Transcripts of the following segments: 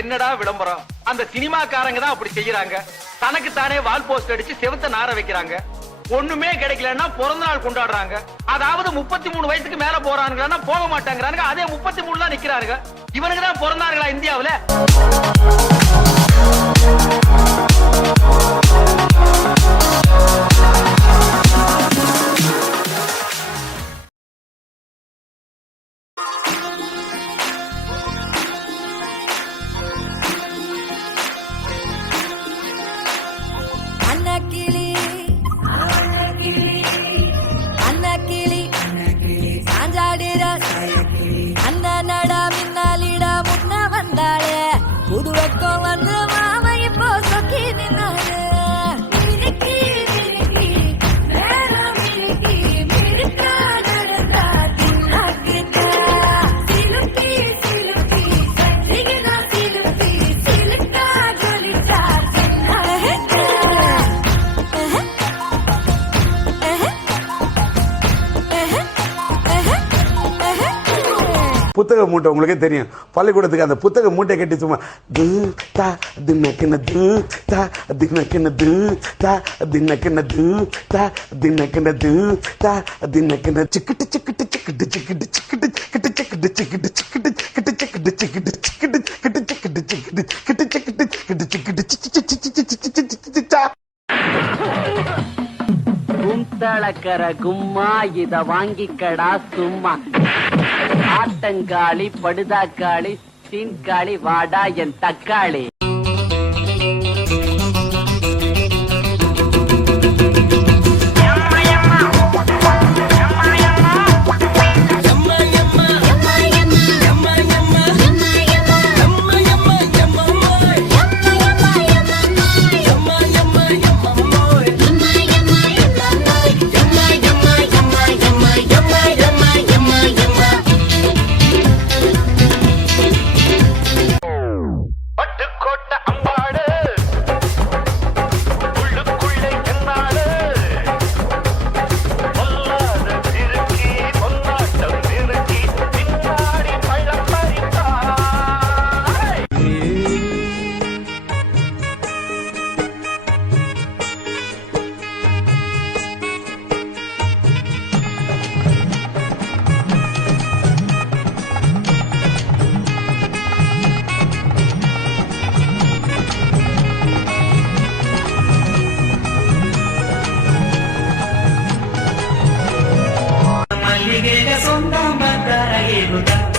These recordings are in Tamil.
என்னடா விளம்பரம்? அந்த சினிமாக்காரங்க தான் அப்படி செய்யறாங்க. தனக்கு தானே வால் போஸ்ட் அடிச்சு செவத்த நார வைக்கிறாங்க. ஒண்ணுமே கிடைக்கலன்னா பிறந்த நாள் கொண்டாடுறாங்க. அதாவது முப்பத்தி மூணு வயசுக்கு மேல போறானுங்கன்னா போக மாட்டாங்கிறாங்க அதே முப்பத்தி மூணு தான் நிக்கிறாங்க இவனுக்கு தான் பிறந்தார்களா இந்தியாவுல? அன்னக்கிளி புத்தக மூட்டை உங்களுக்கே தெரியும் பள்ளிக்கூடத்துக்கு அந்த புத்தக மூட்டை கட்டி சும்மா து தா தின்னக்கின து தா தின்னக்கின து தா தின்னக்கின து தா தின்னக்கின து தா தின்னக்கின சிக்கிட்டு சிக்கிட்டு சிக்கிட்டு சிக்கிட்டு சிக்கிட்டு கிட்டு சிக்கிட்டு சிக்கிட்டு சிக்கிட்டு கிட்டு சிக்கிட்டு சிக்கிட்டு சிக்கிட்டு கிட்டு சிக்கிட்டு சிக்கிட்டு கிட்டு சிக்கிட்டு கிட்டு சிக்கிட்டு சி சி சி சி சி சி குந்தளக்கர கும்மா இத வாங்கிக்கடா சும்மா ஆட்டங்காளி படுதாக்காளி தீன்காளி வாடா என் தக்காளி. సొంత మద్దర ఎగుతా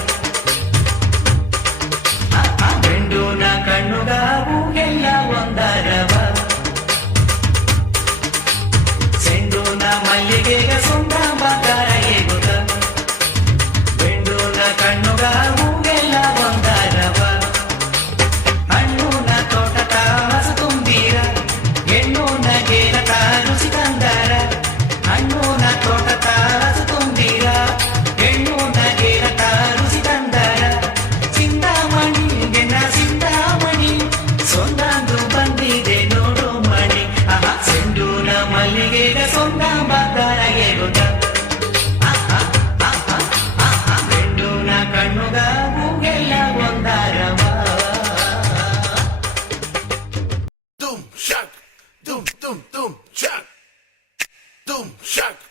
ನನಗೀಗ ಬೆಣ್ಣು ದುಮ್ ಶಕ್. ಶಕ್. ಶಕ್.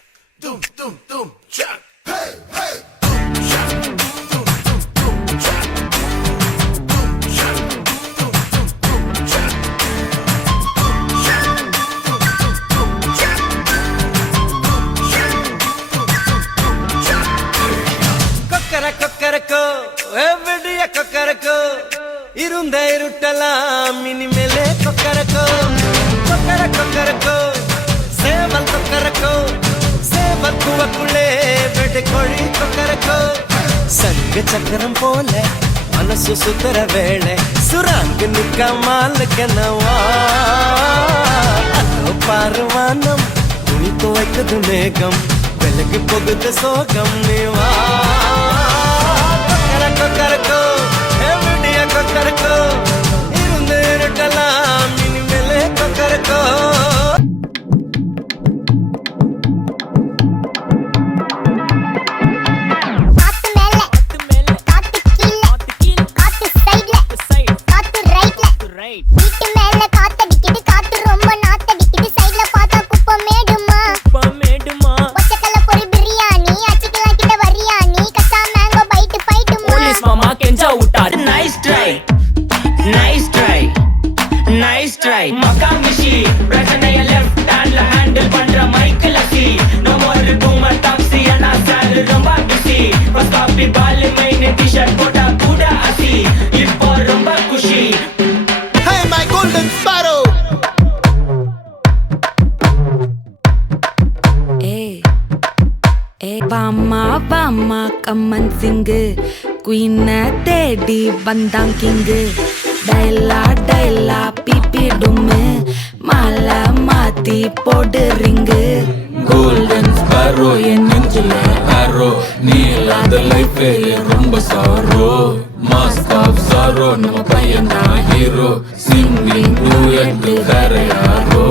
வெட்டு கோழி கொக்கரக்கோ சங்க சக்கரம் போல மனசு சுத்தர வேளை. சுராங்க நிக்காமல் கனவா அதோ பாருவானம் துணி துவைக்குது மேகம். விலகு போகுது சோகம் நீவா கொக்கர கொக்கரக்கோ నైస్ మామా కెంజా ఉంటారు nice try nice try nice try மக்கா மிஷி பிரச்சனைய லெஃப்ட் ஹேண்ட்ல ஹேண்டில் பண்ற மைக்கேல் அசி நோ மோர் பூமர் டாக்ஸி அண்ணா சார் ரொம்ப பிஸி பஸ் காபி பால் மெயின் டிஷர்ட் போட்டா கூட அசி இப்போ ரொம்ப குஷி ஹே மை கோல்டன் ஸ்பாரோ ஏ ஏ பாம்மா கம்மன் சிங்கு குயின தேடி வந்தான் கிங்கு. டைலா டைலா பிபி டும்மு மாலை மாத்தி போடு ரிங்கு. கோல்டன் ஸ்பாரோ என் நெஞ்சில ஆரோ நீ இல்லாத லைஃப் ரொம்ப சாரோ மாஸ்க் ஆஃப் சாரோ நம்ம பையன் ஹீரோ சிங்கிங் டூ வேற யாரோ